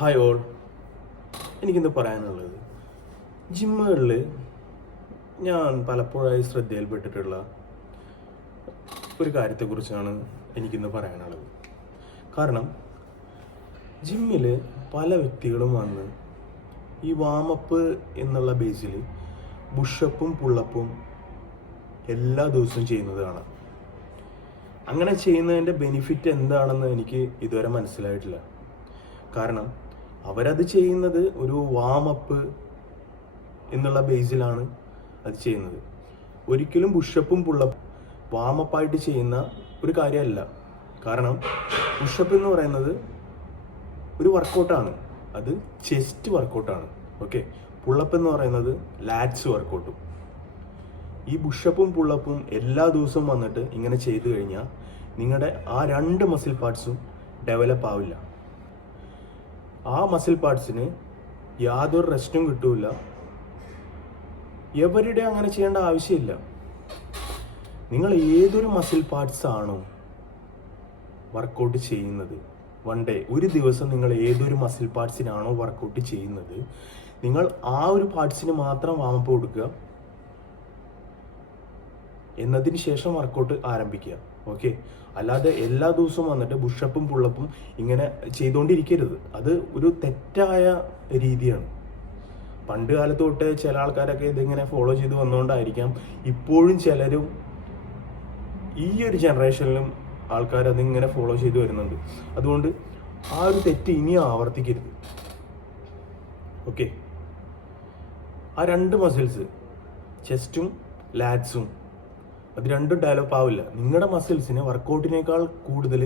Hi all. എനിക്കിന്ന് പറയാനുള്ളത്, ജിമ്മുകളിൽ ഞാൻ പലപ്പോഴായി ശ്രദ്ധയിൽപ്പെട്ടിട്ടുള്ള ഒരു കാര്യത്തെക്കുറിച്ചാണ് എനിക്കിന്ന് പറയാനുള്ളത്. കാരണം ജിമ്മിൽ പല വ്യക്തികളും വന്ന് ഈ വാമപ്പ് എന്നുള്ള ബേസിൽ പുഷപ്പും പുള്ളപ്പും എല്ലാ ദിവസവും ചെയ്യുന്നത് കാണാം. അങ്ങനെ ചെയ്യുന്നതിൻ്റെ ബെനിഫിറ്റ് എന്താണെന്ന് എനിക്ക് ഇതുവരെ മനസ്സിലായിട്ടില്ല. കാരണം അവരത് ചെയ്യുന്നത് ഒരു വാമപ്പ് എന്നുള്ള ബേസിലാണ് അത് ചെയ്യുന്നത്. ഒരിക്കലും പുഷപ്പും പുള്ളപ്പും വാമപ്പായിട്ട് ചെയ്യുന്ന ഒരു കാര്യമല്ല. കാരണം പുഷപ്പ് എന്ന് പറയുന്നത് ഒരു വർക്കൗട്ടാണ്, അത് ചെസ്റ്റ് വർക്കൗട്ടാണ്. ഓക്കെ, പുള്ളപ്പ് എന്ന് പറയുന്നത് ലാറ്റ്സ് വർക്കൗട്ടും. ഈ പുഷപ്പും പുള്ളപ്പും എല്ലാ ദിവസവും വന്നിട്ട് ഇങ്ങനെ ചെയ്തു കഴിഞ്ഞാൽ നിങ്ങളുടെ ആ രണ്ട് മസിൽ പാർട്സും ഡെവലപ്പ് ആവില്ല. ആ മസിൽ പാർട്സിന് യാതൊരു റെസ്റ്റും കിട്ടൂല. എവരുടെ അങ്ങനെ ചെയ്യേണ്ട ആവശ്യമില്ല. നിങ്ങൾ ഏതൊരു മസിൽ പാർട്സ് ആണോ വർക്കൗട്ട് ചെയ്യുന്നത്, വൺ ഡേ ഒരു ദിവസം നിങ്ങൾ ഏതൊരു മസിൽ പാർട്സിനാണോ വർക്കൗട്ട് ചെയ്യുന്നത്, നിങ്ങൾ ആ ഒരു പാർട്സിന് മാത്രം വാമപ്പ് കൊടുക്കുക, എന്നതിന് ശേഷം വർക്കൗട്ട് ആരംഭിക്കുക. ഓക്കെ, അല്ലാതെ എല്ലാ ദിവസവും വന്നിട്ട് പുഷപ്പും പുള്ളപ്പും ഇങ്ങനെ ചെയ്തുകൊണ്ടിരിക്കരുത്. അത് ഒരു തെറ്റായ രീതിയാണ്. പണ്ട് കാലത്ത് തൊട്ട് ചില ആൾക്കാരൊക്കെ ഇതിങ്ങനെ ഫോളോ ചെയ്ത് വന്നുകൊണ്ടായിരിക്കാം ഇപ്പോഴും ചിലരും ഈ ഒരു ജനറേഷനിലും ആൾക്കാർ അതിങ്ങനെ ഫോളോ ചെയ്ത് വരുന്നുണ്ട്. അതുകൊണ്ട് ആ ഒരു തെറ്റ് ഇനിയും ആവർത്തിക്കരുത്. ഓക്കെ, ആ രണ്ട് മസിൽസ് ചെസ്റ്റും ലാറ്റ്സും അത് രണ്ടും ഡെവലപ്പ് ആവില്ല. നിങ്ങളുടെ മസിൽസിന് വർക്കൗട്ടിനേക്കാൾ കൂടുതൽ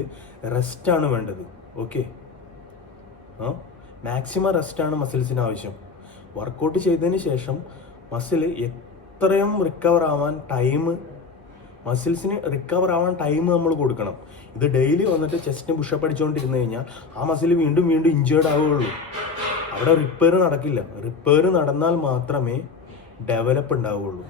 റെസ്റ്റാണ് വേണ്ടത്. ഓക്കെ, മാക്സിമം റെസ്റ്റാണ് മസിൽസിന് ആവശ്യം. വർക്കൗട്ട് ചെയ്തതിന് ശേഷം മസിൽ എത്രയും മസിൽസിന് റിക്കവർ ആവാൻ ടൈം നമ്മൾ കൊടുക്കണം. ഇത് ഡെയിലി വന്നിട്ട് ചെസ്റ്റിന് പുഷപ്പ് അടിച്ചുകൊണ്ടിരുന്നു കഴിഞ്ഞാൽ ആ മസിൽ വീണ്ടും ഇഞ്ചേർഡ് ആവുകയുള്ളൂ. അവിടെ റിപ്പയർ നടക്കില്ല. റിപ്പയർ നടന്നാൽ മാത്രമേ ഡെവലപ്പ് ഉണ്ടാവുകയുള്ളൂ.